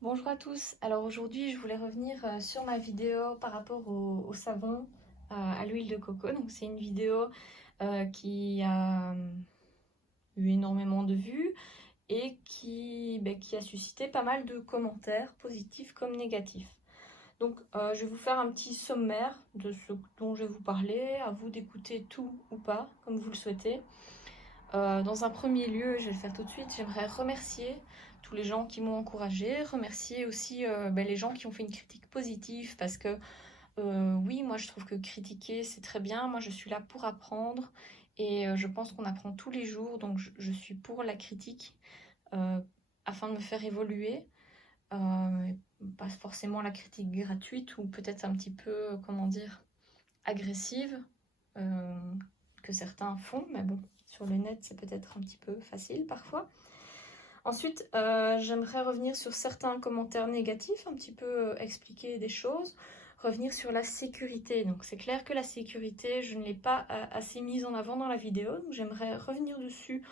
Bonjour à tous, alors aujourd'hui je voulais revenir sur ma vidéo par rapport au savon à l'huile de coco. Donc c'est une vidéo qui a eu énormément de vues et qui a suscité pas mal de commentaires positifs comme négatifs. Donc je vais vous faire un petit sommaire de ce dont je vais vous parler, à vous d'écouter tout ou pas comme vous le souhaitez. Dans un premier lieu, je vais le faire tout de suite, j'aimerais remercier tous les gens qui m'ont encouragé, remercier aussi les gens qui ont fait une critique positive parce que oui, moi je trouve que critiquer c'est très bien, moi je suis là pour apprendre et je pense qu'on apprend tous les jours, donc je suis pour la critique euh, afin de me faire évoluer. Euh, Pas forcément la critique gratuite ou peut-être un petit peu, comment dire, agressive euh, que certains font, mais bon, sur le net, c'est peut-être un petit peu facile parfois. Ensuite, j'aimerais revenir sur certains commentaires négatifs, un petit peu expliquer des choses, revenir sur la sécurité. Donc c'est clair que la sécurité, je ne l'ai pas assez mise en avant dans la vidéo, donc j'aimerais revenir dessus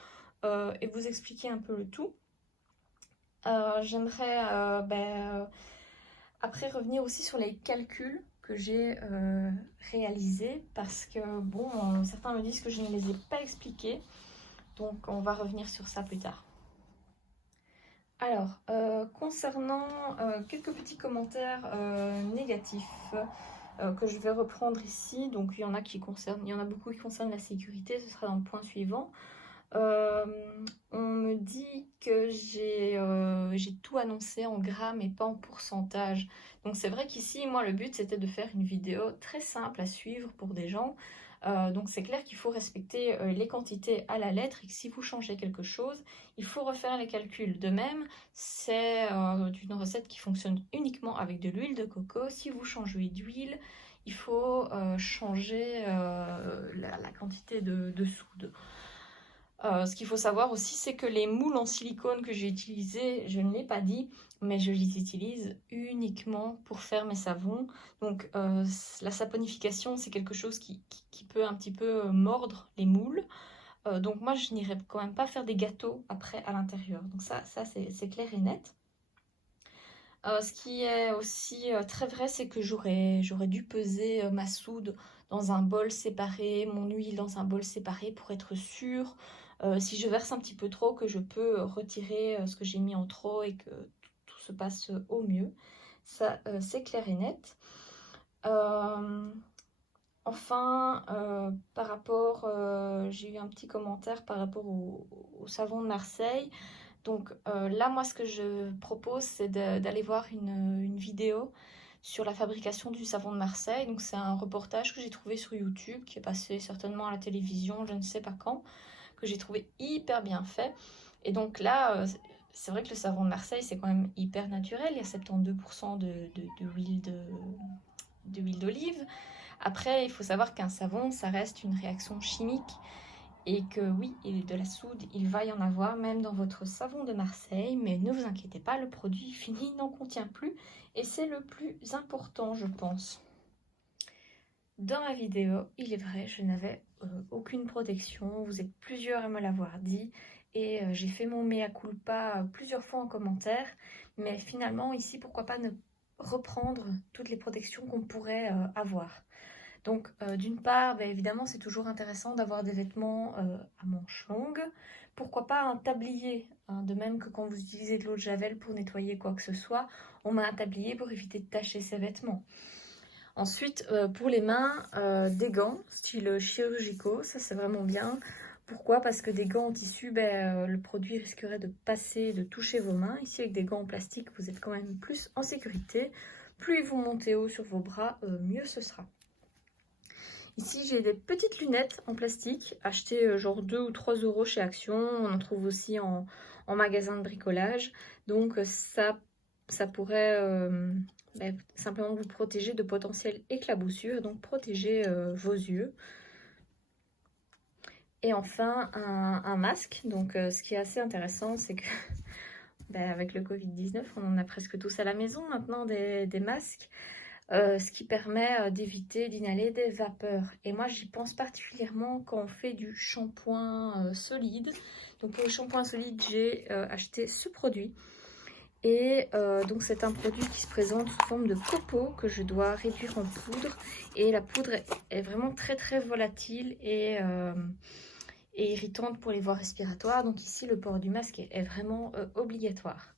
et vous expliquer un peu le tout. J'aimerais après revenir aussi sur les calculs que j'ai réalisés parce que bon, certains me disent que je ne les ai pas expliqués, donc on va revenir sur ça plus tard. Alors, concernant quelques petits commentaires négatifs que je vais reprendre ici, donc il y en a beaucoup qui concernent la sécurité, ce sera dans le point suivant. Euh, on me dit que j'ai tout annoncé en grammes et pas en pourcentage. Donc c'est vrai qu'ici, moi, le but c'était de faire une vidéo très simple à suivre pour des gens. Donc c'est clair qu'il faut respecter les quantités à la lettre et que si vous changez quelque chose, il faut refaire les calculs. De même, c'est une recette qui fonctionne uniquement avec de l'huile de coco. Si vous changez d'huile, il faut changer la quantité de soude. Ce qu'il faut savoir aussi, c'est que les moules en silicone que j'ai utilisés, je ne l'ai pas dit, mais je les utilise uniquement pour faire mes savons. Donc la saponification, c'est quelque chose qui peut un petit peu mordre les moules. Donc moi, je n'irai quand même pas faire des gâteaux après à l'intérieur. Donc ça c'est clair et net. Ce qui est aussi très vrai, c'est que j'aurais dû peser ma soude dans un bol séparé, mon huile dans un bol séparé pour être sûre, si je verse un petit peu trop, que je peux retirer ce que j'ai mis en trop et que tout se passe au mieux. Ça, c'est clair et net. Euh, Enfin, par rapport, j'ai eu un petit commentaire par rapport au savon de Marseille. Donc là, moi, ce que je propose, c'est d'aller voir une vidéo sur la fabrication du savon de Marseille. Donc c'est un reportage que j'ai trouvé sur YouTube, qui est passé certainement à la télévision, je ne sais pas quand, que j'ai trouvé hyper bien fait. Et donc là, c'est vrai que le savon de Marseille, c'est quand même hyper naturel. Il y a 72% d'huile d'olive. Après, il faut savoir qu'un savon, ça reste une réaction chimique et que oui, de la soude, il va y en avoir même dans votre savon de Marseille, mais ne vous inquiétez pas, le produit fini n'en contient plus et c'est le plus important, je pense. Dans ma vidéo, il est vrai, je n'avais aucune protection, vous êtes plusieurs à me l'avoir dit et j'ai fait mon mea culpa plusieurs fois en commentaire, mais finalement ici, pourquoi pas ne reprendre toutes les protections qu'on pourrait avoir. Donc, d'une part, évidemment, c'est toujours intéressant d'avoir des vêtements à manches longues. Pourquoi pas un tablier, hein, de même que quand vous utilisez de l'eau de javel pour nettoyer quoi que ce soit, on met un tablier pour éviter de tacher ses vêtements. Ensuite, pour les mains, des gants, style chirurgicaux, ça c'est vraiment bien. Pourquoi? Parce que des gants en tissu, le produit risquerait de passer, de toucher vos mains. Ici, avec des gants en plastique, vous êtes quand même plus en sécurité. Plus ils vont monter haut sur vos bras, mieux ce sera. Ici, j'ai des petites lunettes en plastique, achetées genre 2 ou 3 euros chez Action. On en trouve aussi en magasin de bricolage. Donc ça pourrait simplement vous protéger de potentielles éclaboussures, donc protéger vos yeux. Et enfin, un masque. Donc ce qui est assez intéressant, c'est que avec le Covid-19, on en a presque tous à la maison maintenant des masques. Ce qui permet d'éviter d'inhaler des vapeurs. Et moi, j'y pense particulièrement quand on fait du shampoing solide. Donc pour le shampoing solide, j'ai acheté ce produit Et donc c'est un produit qui se présente sous forme de copeaux que je dois réduire en poudre. Et la poudre est vraiment très volatile et irritante pour les voies respiratoires. Donc ici le port du masque est vraiment obligatoire.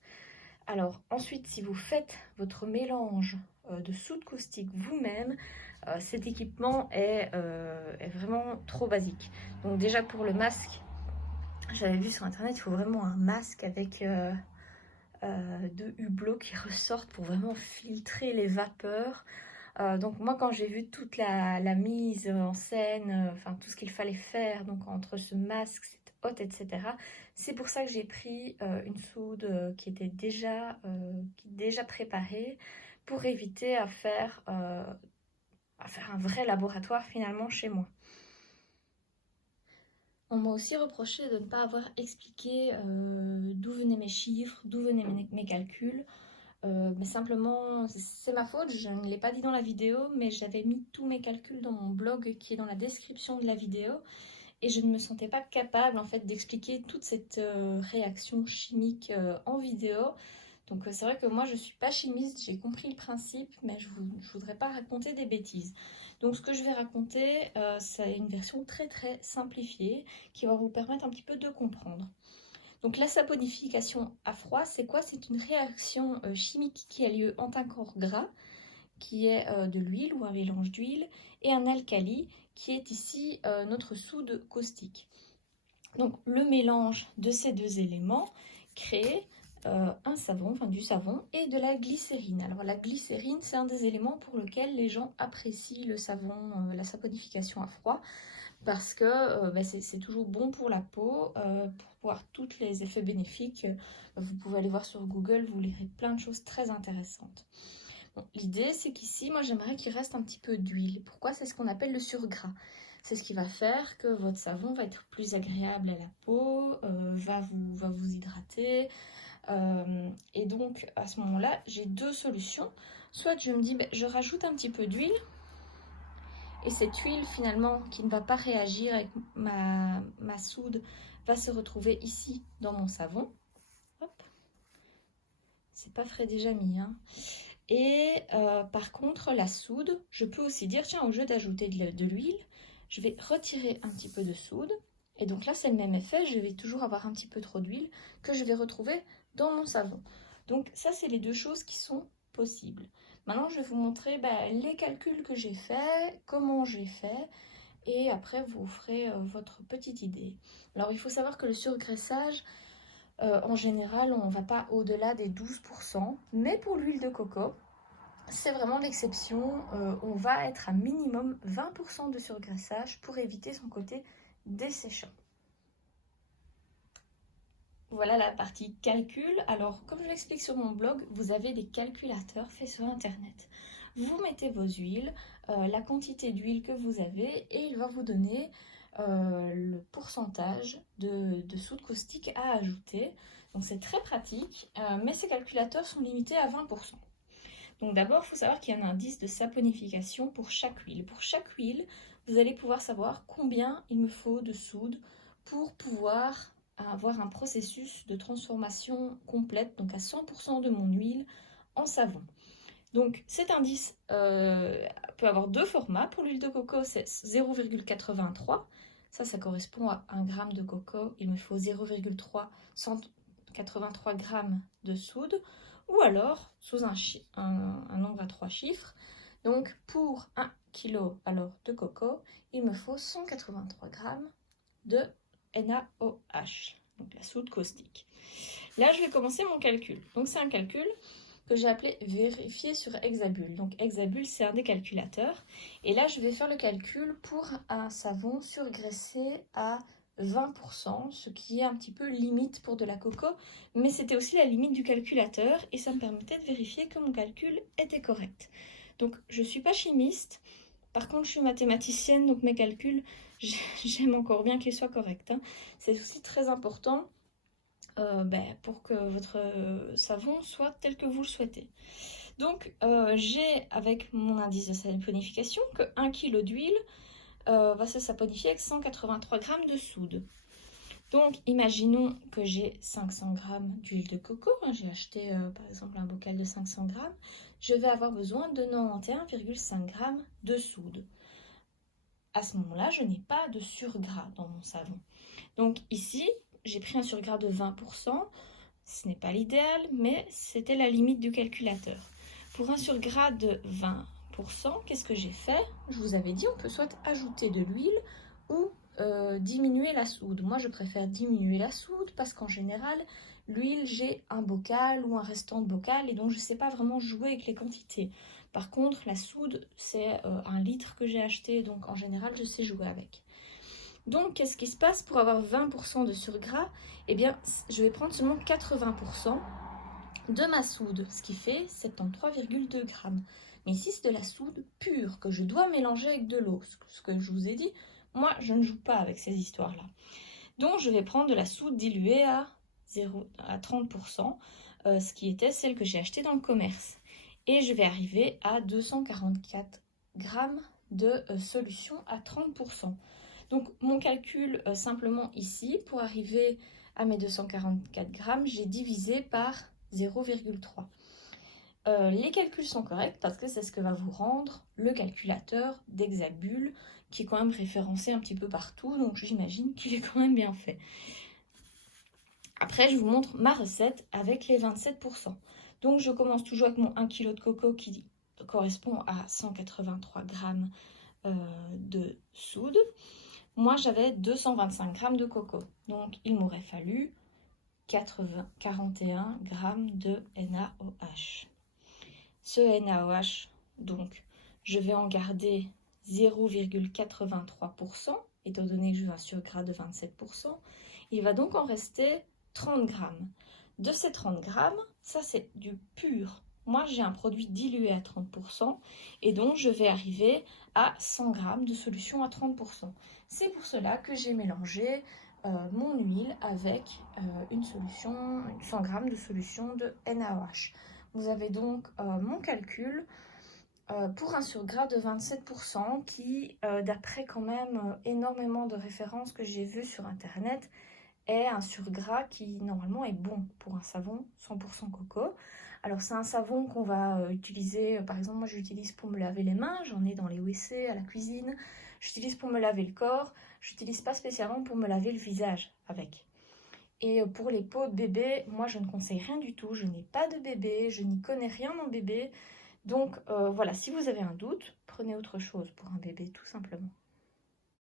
Alors ensuite, si vous faites votre mélange de soude caustique vous-même, cet équipement est vraiment trop basique. Donc déjà pour le masque, j'avais vu sur internet, il faut vraiment un masque avec de hublots qui ressortent pour vraiment filtrer les vapeurs. Donc moi quand j'ai vu toute la mise en scène, enfin tout ce qu'il fallait faire donc entre ce masque, cette hotte, etc. C'est pour ça que j'ai pris une soude qui était déjà préparée pour éviter à faire un vrai laboratoire finalement chez moi. On m'a aussi reproché de ne pas avoir expliqué d'où venaient mes chiffres, d'où venaient mes calculs. Mais simplement, c'est ma faute, je ne l'ai pas dit dans la vidéo, mais j'avais mis tous mes calculs dans mon blog qui est dans la description de la vidéo et je ne me sentais pas capable en fait d'expliquer toute cette réaction chimique en vidéo. Donc c'est vrai que moi je suis pas chimiste, j'ai compris le principe, mais je voudrais pas raconter des bêtises. Donc ce que je vais raconter, c'est une version très simplifiée qui va vous permettre un petit peu de comprendre. Donc la saponification à froid, c'est quoi? C'est une réaction chimique qui a lieu entre un corps gras, qui est de l'huile ou un mélange d'huile, et un alcali, qui est ici notre soude caustique. Donc le mélange de ces deux éléments crée un savon, enfin du savon, et de la glycérine. Alors la glycérine, c'est un des éléments pour lequel les gens apprécient le savon, la saponification à froid, parce que c'est toujours bon pour la peau, pour voir tous les effets bénéfiques. Vous pouvez aller voir sur Google, vous lirez plein de choses très intéressantes. Bon, l'idée, c'est qu'ici, moi, j'aimerais qu'il reste un petit peu d'huile. Pourquoi? C'est ce qu'on appelle le surgras. C'est ce qui va faire que votre savon va être plus agréable à la peau, va vous hydrater. Et donc, à ce moment-là, j'ai deux solutions. Soit je me dis, je rajoute un petit peu d'huile. Et cette huile, finalement, qui ne va pas réagir avec ma soude, va se retrouver ici, dans mon savon. Hop. C'est pas frais déjà mis, hein. Et par contre, la soude, je peux aussi dire, tiens, au lieu d'ajouter de l'huile, je vais retirer un petit peu de soude. Et donc là, c'est le même effet, je vais toujours avoir un petit peu trop d'huile que je vais retrouver dans mon savon. Donc ça, c'est les deux choses qui sont possibles. Maintenant, je vais vous montrer les calculs que j'ai faits, comment j'ai fait, et après, vous ferez votre petite idée. Alors, il faut savoir que le surgraissage, en général, on ne va pas au-delà des 12%, mais pour l'huile de coco, c'est vraiment l'exception. On va être à minimum 20% de surgraissage pour éviter son côté desséchant. Voilà la partie calcul. Alors, comme je l'explique sur mon blog, vous avez des calculateurs faits sur Internet. Vous mettez vos huiles, la quantité d'huile que vous avez, et il va vous donner le pourcentage de soude caustique à ajouter. Donc c'est très pratique, mais ces calculateurs sont limités à 20%. Donc d'abord, il faut savoir qu'il y a un indice de saponification pour chaque huile. Pour chaque huile, vous allez pouvoir savoir combien il me faut de soude pour pouvoir avoir un processus de transformation complète, donc à 100% de mon huile en savon. Donc cet indice peut avoir deux formats. Pour l'huile de coco, c'est 0,83. Ça correspond à 1 g de coco. Il me faut 0,383 g de soude. Ou alors, sous un nombre à 3 chiffres. Donc pour 1 kg alors, de coco, il me faut 183 g de NaOH, donc la soude caustique. Là, je vais commencer mon calcul. Donc c'est un calcul que j'ai appelé vérifier sur Hexabule. Donc Hexabule, c'est un des calculateurs. Et là, je vais faire le calcul pour un savon surgraissé à 20%, ce qui est un petit peu limite pour de la coco, mais c'était aussi la limite du calculateur et ça me permettait de vérifier que mon calcul était correct. Donc je ne suis pas chimiste, par contre je suis mathématicienne, donc mes calculs, j'aime encore bien qu'ils soient corrects, hein. C'est aussi très important pour que votre savon soit tel que vous le souhaitez. Donc j'ai avec mon indice de saponification que 1 kg d'huile va se saponifier avec 183 g de soude. Donc, imaginons que j'ai 500 g d'huile de coco. J'ai acheté, par exemple, un bocal de 500 g. Je vais avoir besoin de 91,5 g de soude. À ce moment-là, je n'ai pas de surgras dans mon savon. Donc ici, j'ai pris un surgras de 20%. Ce n'est pas l'idéal, mais c'était la limite du calculateur. Pour un surgras de 20%, qu'est-ce que j'ai fait? Je vous avais dit, on peut soit ajouter de l'huile ou diminuer la soude. Moi, je préfère diminuer la soude parce qu'en général, l'huile, j'ai un bocal ou un restant de bocal et donc je ne sais pas vraiment jouer avec les quantités. Par contre, la soude, c'est 1 litre que j'ai acheté, donc en général, je sais jouer avec. Donc, qu'est-ce qui se passe pour avoir 20% de surgras? Eh bien, je vais prendre seulement 80% de ma soude, ce qui fait 73,2 g. Mais ici, c'est de la soude pure que je dois mélanger avec de l'eau. Ce que je vous ai dit, moi, je ne joue pas avec ces histoires-là. Donc, je vais prendre de la soude diluée à 30%, ce qui était celle que j'ai achetée dans le commerce. Et je vais arriver à 244 g de solution à 30%. Donc, mon calcul, simplement ici, pour arriver à mes 244 g, j'ai divisé par 0,3. Les calculs sont corrects parce que c'est ce que va vous rendre le calculateur d'Exabule, qui est quand même référencé un petit peu partout, donc j'imagine qu'il est quand même bien fait. Après, je vous montre ma recette avec les 27%. Donc, je commence toujours avec mon 1 kg de coco qui correspond à 183 g de soude. Moi, j'avais 225 g de coco, donc il m'aurait fallu 41 g de NaOH. Ce NaOH, donc, je vais en garder 0,83%, étant donné que je veux un surgras de 27%. Il va donc en rester 30 g. De ces 30 g, ça c'est du pur. Moi, j'ai un produit dilué à 30% et donc je vais arriver à 100 g de solution à 30%. C'est pour cela que j'ai mélangé mon huile avec une solution, 100 g de solution de NaOH. Vous avez donc mon calcul pour un surgras de 27% qui, d'après quand même énormément de références que j'ai vues sur internet, est un surgras qui normalement est bon pour un savon 100% coco. Alors c'est un savon qu'on va utiliser, par exemple moi j'utilise pour me laver les mains, j'en ai dans les WC, à la cuisine, j'utilise pour me laver le corps, j'utilise pas spécialement pour me laver le visage avec. Et pour les peaux de bébé, moi je ne conseille rien du tout, je n'ai pas de bébé, je n'y connais rien en bébé. Donc voilà, si vous avez un doute, prenez autre chose pour un bébé tout simplement.